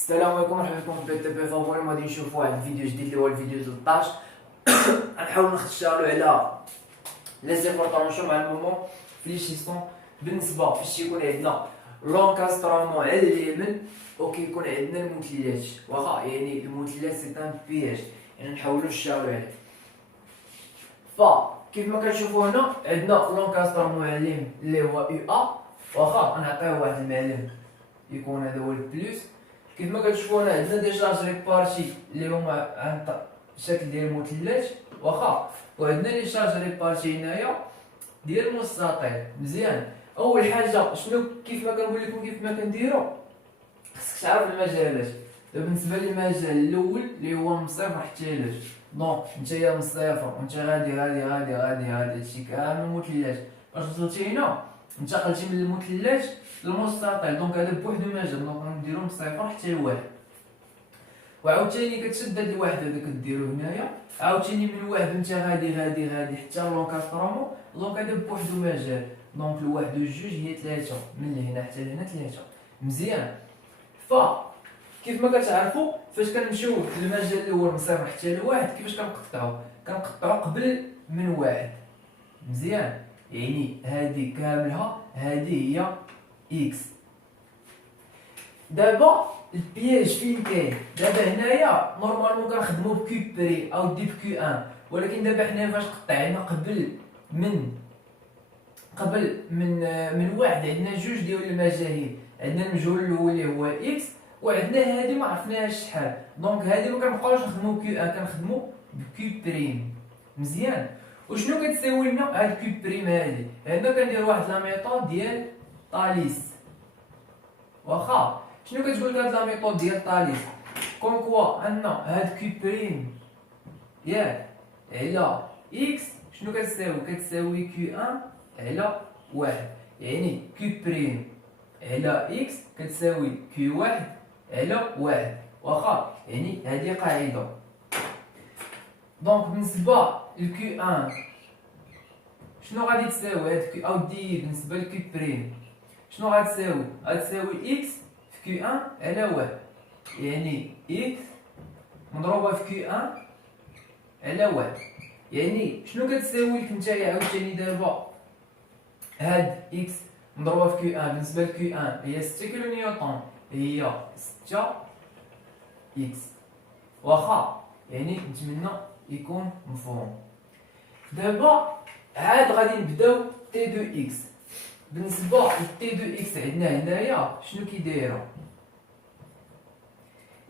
السلام عليكم ورحمة الله وبركاته. بي فابوري غادي نشوفوا واحد الفيديو جديد اللي هو الفيديو 13. غنحاول نشتغلوا على لي زيبورطونسيون مع المومون في لي شيستون. بالنسبة فاش يكون عندنا لونكاسترامون على اليمين وكيكون عندنا المثلث، واخا يعني المثلث سي ان بياج، يعني نحاولوا نشتغلوا عليه. فكيف ما كنشوفوا هنا عندنا لونكاسترامون على اليمين اللي هو يو ا، واخا غنعطيه واحد المعلم يكون هذا هو البلوس. كيف ما كتشوفوا هنا عندنا دي شارج ريبارتي اللي هما عن الشكل ديال المثلث، واخا وعندنا لي شارج ريبارتي هنايا ديال المستطيل. مزيان، اول حاجه شنو كيف ما كنقول لكم كيف ما كنديروا، خصك تعرف المجالات. بالنسبه للمجال الاول اللي هو من صفر حتى ل دونك نتايا من صفر وانت غادي هادشي كامل مثلث. باش وصلتي هنا انتقلتي من المثلث للمستطيل، دونك هذا بوحدو مجال، دونك غنديرو من صفر حتى لواحد. وعاوتاني كتشد هاد الواحد هذا كديرو هنايا، عاوتاني من واحد انت غادي حتى لونكاسترامون، دونك هذا بوحدو مجال، دونك الواحد وجوج هي ثلاثة، من لهنا حتى لهنا ثلاثة. مزيان، ف كيف ما كتعرفوا فاش كنمشيو للمجال الاول من صفر حتى لواحد كيفاش كنقطعو قبل من واحد. مزيان، يعني هادي كاملها هادي هي اكس. دابا البياج فين كاين؟ دابا هنايا نورمالمون كنخدمو بكيو بري او دي بكيو ان، ولكن دابا حنا فاش قطعنا قبل من واحد عندنا جوج ديال المجاهيل، عندنا المجهول الاول اللي هو اكس، وعندنا هادي ما عرفناهاش شحال، دونك هادي ما كنبقاوش نخدمو بكيو ان، كنخدمو بكيو بريم. مزيان، وشنو كتساوي لنا هاد كيو بريم هادي؟ هنا كندير واحد لا ميثود ديال طاليس، واخا شنو كتقول لك هاد لا ميثود ديال طاليس؟ كون كوا ان هاد كيو بريم ياك على اكس شنو كتساوي كيو ان على واحد، يعني كيو بريم على اكس كتساوي كيو واحد على واحد، واخا يعني هادي قاعده. دونك بالنسبه لكيو ان شنو غادي تساوي هاد كيو او دي بالنسبه لكيو بريم؟ شنو غتساوي اكس في كيو ان على واحد، يعني اكس مضروبه في كيو ان على واحد. يعني شنو كتساوي لك نتايا عاوتاني دابا هاد اكس مضروبه في كيو ان بالنسبه لكيو ان هي 6 كيلو نيوتن، هي 6 اكس، واخا يعني نتمنى يكون مفهوم. دابا عاد غادي نبداو تي دو اكس. بالنسبه لتي دو اكس عندنا هنايا شنو كي دايره؟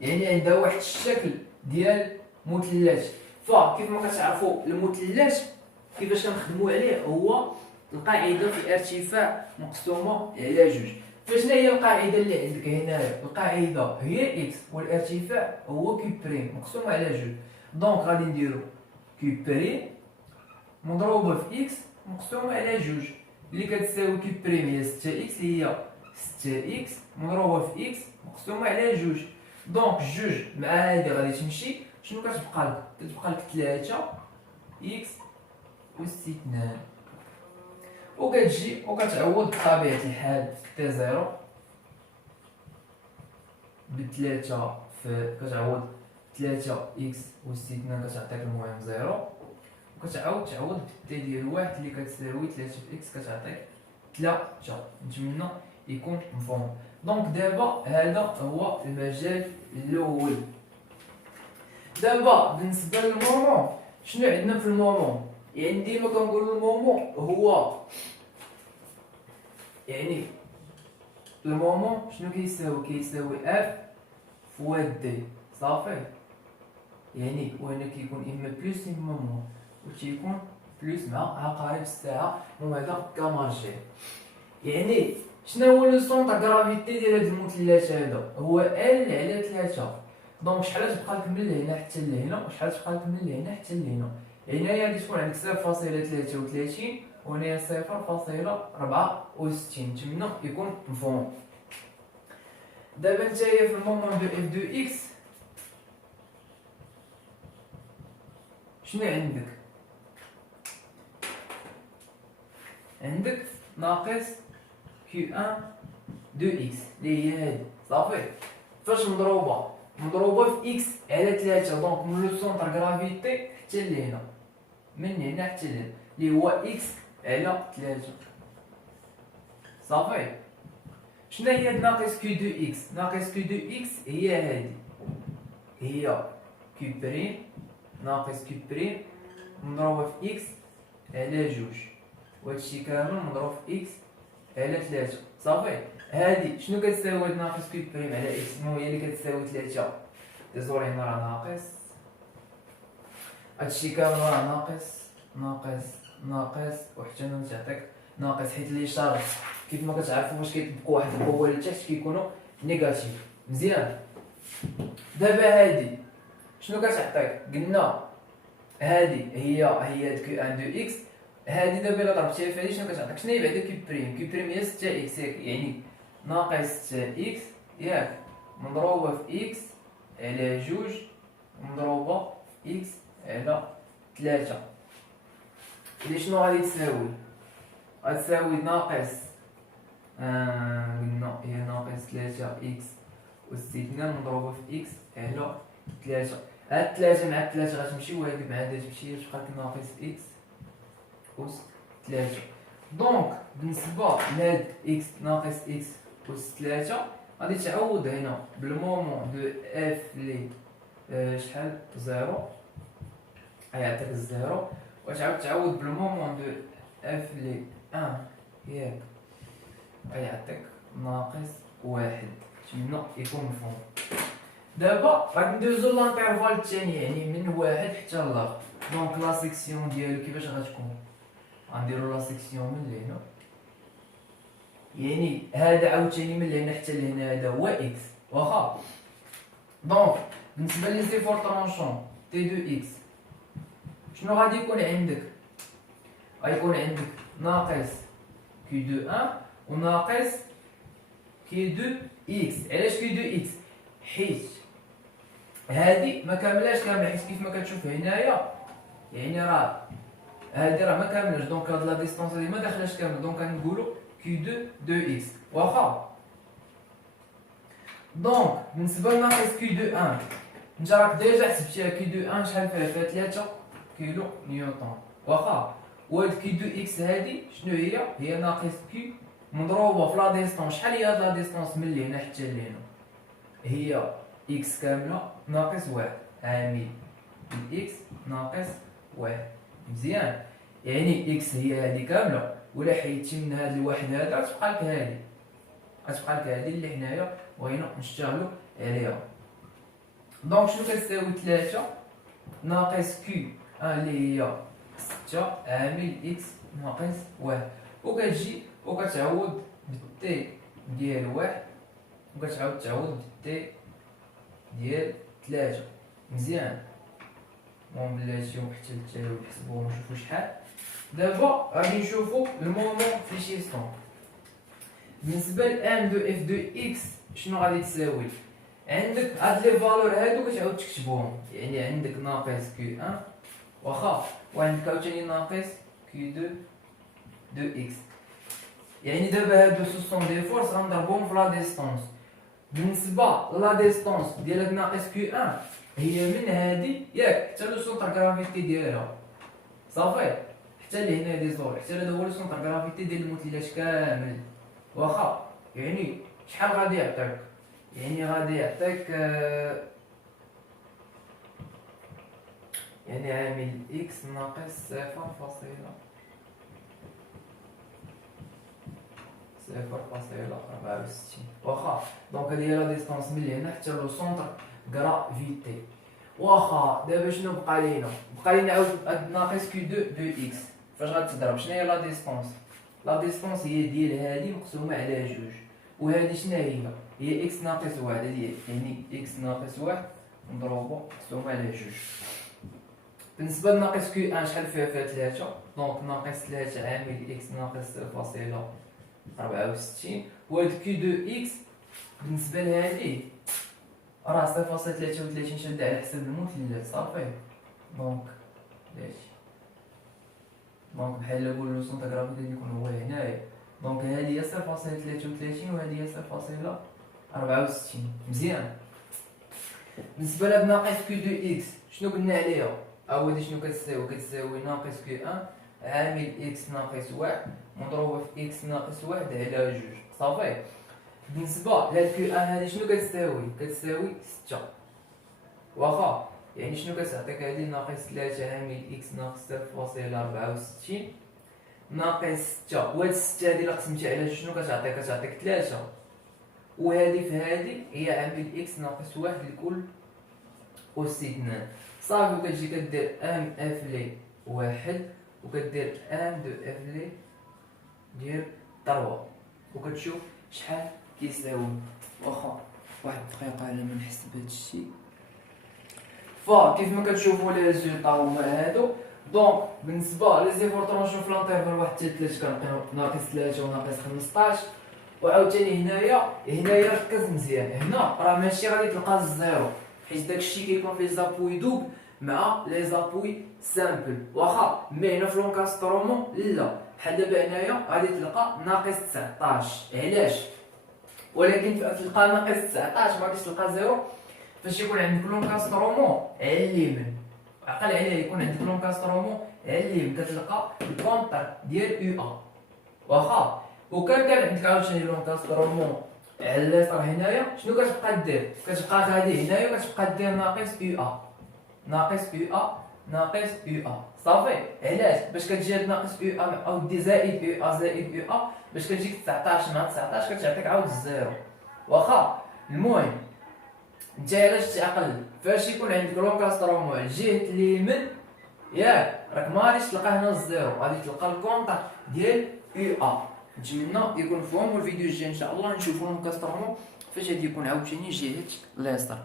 يعني عندها واحد الشكل ديال مثلث. فكيف ما كتعرفوا المثلث كيفاش كنخدموا عليه هو القاعده في ارتفاع مقسومه على جوج. فشنو هي القاعده اللي عندك هنايا؟ القاعده هي اكس والارتفاع هو كيو بريم مقسوم على جوج، دونك غادي نديرو كيو بريم مضروبه في اكس مقسومه على جوج اللي كتساوي كيو بريم هي 6 اكس، هي 6 اكس مضروبه في اكس مقسومه على جوج. دونك جوج مع هادي غادي تمشي، شنو كتبقى لك؟ كتبقى لك 3 اكس أس 2، وكتجي وكتعوض بطبيعة الحال في تي زيرو بثلاثة، كتعوض 3 اكس أس 2 كتعطيك المهم زيرو، وكتعاود تعوض بالتي ديال واحد اللي كتساوي 3 في اكس كتعطيك 3. نتمنى يكون مفهوم. دونك دابا هذا هو المجال الاول. دابا بالنسبه للمومون شنو عندنا في المومون؟ يعني ديما كنقولوا المومون هو يعني المومون شنو كيساوي اف فوا دي صافي. يعني وهنا كيكون اما بلس اما مون، وتيكون بلس مع عقارب الساعه، وهذا كمارجير. يعني شنو هو لو سونتر غرافيتي ديال هذا المثلث هذا؟ هو ال على 3. دونك شحال تبقى لك من لهنا حتى لهنا، وشحال تبقى لك من لهنا حتى لهنا؟ هنايا غادي تكون عندك 0.33 وهنايا 0.64. نتمنى يكون مفهوم. دابا نتايا في المومون دو اف دو اكس شنو عندك ناقص كيو ان دو اكس اللي هي هادي صافي. ف فاش مضروبه في اكس على 3. دونك من لو سونتر غرافيتي حتى لهنا، من هنا حتى لهنا اللي هو اكس على 3. صافي. شنو هي ناقص كي دو اكس؟ ناقص كي دو اكس هي هادي، هي كي بريم ناقص كي بريم مضروبه في اكس على 2، وهادشي كامل مضروب في اكس على 3. صافي. هادي شنو كتساوي؟ ناقص كي بريم على اكس شنو هي اللي كتساوي 3. ديزولي هنا راه ناقص، هادشي كامل راه ناقص وحتى هنا تعطيك ناقص، حيت لي شارج كيف ما كتعرفوا فاش كيطبقوا واحد القوه لتحت كيكونوا نيجاتيف. مزيان. دابا هادي شنو كتعطيك؟ قلنا هادي هي كي ان دو اكس. هادي دابا الا ضربتيها في هادي شنو كتعطيك؟ شنو هي بعدا كي بريم؟ كي بريم هي 6 اكس، يعني ناقص 6 اكس ياك مضروبه في اكس على 2 مضروبه في اكس على 3. اللي شنو غادي تساوي؟ غتساوي ناقص قلنا هي ناقص 3 اكس وزيدنا مضروبه في اكس على 3. هاد 3 مع 3 غتمشي وهادي مع هادي غتمشي، تبقى لك ناقص اكس أس 3. دونك بالنسبه لهاد اكس ناقص اكس أس 3 غادي تعوض هنا بالمومون دو اف لي شحال 0 غيعطيك 0، وتعاود تعوض بالمومون دو اف لي 1 ياك غيعطيك ناقص 1. تما يكون مفهوم. دابا غادي ندوزو لانترفال الثاني، يعني من 1 حتى لاخر. دونك لا سيكسيون ديالو كيفاش غتكون؟ غنديرو لا سيكسيون من لهنا، يعني هذا عاوتاني من لهنا حتى لهنا هذا هو اكس واخا. دونك بالنسبه لي سي فور طرونشون تي دو اكس شنو غادي يكون عندك؟ غيكون عندك ناقص كي دو 1 وناقص كي دو اكس. علاش كي دو اكس؟ حيت هادي ما كاملاش كامله، حيت كيف ما كتشوف هنايا يعني راه هادي راه ما كاملاش، دونك هاد لا ديستونس هادي ما داخلاش كامله، دونك غنقولوا كي دو اكس واخا. دونك بالنسبه لناقص كي دو 1 انت راك ديجا حسبتيها، كي دو 1 شحال فيها 3 كيلو نيوتن واخا. وهاد كي دو اكس هادي شنو هي؟ هي ناقص كي مضروبه في لا ديستونس. شحال هي هاد لا ديستونس من لهنا حتى لهنا؟ هي اكس كامله ناقص 1 عامل اكس ناقص 1. مزيان. يعني اكس هي هادي كامله، ولا حيدتي من هاد الواحد هذا غتبقى لك هادي، غتبقى لك هادي اللي حنايا بغينا نشتغلوا عليها. دونك شنو كتساوي 3 ناقص كي اللي هي 6 عامل اكس ناقص 1، وكتجي وكتعوض بالتي ديال 1 وكتعاود تعوض بالتي ديال 3. مزيان. المهم بلاتيهم حتى للتالي ونحسبوهم ونشوفو شحال. دابا غادي نشوفو المومون في شيستون. بالنسبه ل ام دو اف دو اكس شنو غادي تساوي؟ عندك هاد لي فالور هادو كتعاود تكتبوهم، يعني عندك ناقص كي 1 واخا، وعندك عاوتاني ناقص كي دو اكس. يعني دابا هادو سوسون دي فورس غنضربوهم في لا ديستونس. بالنسبه لا ديستونس ديال هاد ناقص كي 1 هي من هادي ياك حتى لو سونتر غرافيتي ديالها. صافي. حتى لهنا ديزول، حتى هذا هو لو سونتر غرافيتي ديال المثلث كامل واخا. يعني شحال غادي يعطيك؟ يعني غادي يعطيك يعني عامل اكس ناقص 0.64 واخا. دونك هادي هي لا ديستونس من هنا حتى لو سونتر غرافيتي واخا. دابا شنو بقى لينا؟ بقى لينا عاود هاد ناقص كي دو اكس فاش غتضرب. شنو هي لا ديستونس؟ لا ديستونس هي ديال هادي مقسومه على 2، وهادي شنو هي اكس ناقص 1. هادي يعني اكس ناقص 1 مضروبه مقسومه على 2. بالنسبه لناقص كي 1 شحال فيها 3، دونك ناقص 3 عامل اكس ناقص 0.64. وهاد كي دو اكس بالنسبه لهادي راه 0.33 شاده على حساب المثلث. صافي. دونك بحال نقول لو سونتر غرافيتي يكون هو هنايا. دونك هادي هي 0.33 وهادي هي 0.64. مزيان. بالنسبه لهاد ناقص كيو دو اكس شنو قلنا عليها؟ هادي شنو كتساوي؟ كتساوي ناقص كيو ان عامل اكس ناقص واحد مضروبه في اكس ناقص واحد على جوج. صافي. بالنسبه لهاد كيو ان هادي شنو كتساوي؟ كتساوي 6. واخا يعني شنو كتعطيك هادي؟ ناقص 3 عامل اكس ناقص 0.64 ناقص 6. وهاد 6 هادي الا قسمتي على جوج شنو كتعطيك؟ كتعطيك 3. وهادي في هادي هي عامل اكس ناقص واحد لكل أس 2. صافي. وكتجي كدير ام اف لي واحد وكدير ام دو اف لي ديال 3 وكتشوف شحال كيساوي. واخا واحد الدقيقة على ما نحسب هادشي. فكيف ما كتشوفوا لي ريزولطا هما هادو. دونك بالنسبة لي زيفور طرونشون في لانترفال 1 حتى 3 كنلقاو ناقص 3 وناقص 15. وعاوتاني هنايا ركز مزيان. هنا راه ماشي غادي تلقى الزيرو حيت داكشي كيكون فيه زابوي دوب مع لي زابوي سامبل. واخا مي هنا في لونكاسترومون لا. بحال دابا هنايا غادي تلقى ناقص 19. علاش؟ ولكن تلقى ناقص 19 ما غاديش تلقى زيرو فاش يكون عندك لونكاسترومون على اليمين. عقل عليه يكون عندك لونكاسترومون على اليمين كتلقى الكونتر ديال يو ا. واخا وكان عندك عاوتاني لونكاسترومون على اليسار هنايا شنو كتبقى دير؟ كتبقى غادي هنايا كتبقى دير ناقص يو ا ناقص يو ا ناقص يو ا. صافي. علاش؟ باش كتجي هاد ناقص يو ا او دي زائد يو ا زائد يو ا باش كتجيك 19 مع 19 كتعطيك عاود الزيرو. واخا المهم انت علاش تعقل فاش يكون عندك لونكاسترومون على الجهه اليمين ياك راك ما غاديش تلقى هنا الزيرو غادي تلقى الكونتر ديال يو ا. نتمنى يكون مفهوم. والفيديو الجاي ان شاء الله نشوفو لونكاسترومون فاش غادي يكون عاوتاني جهه اليسار.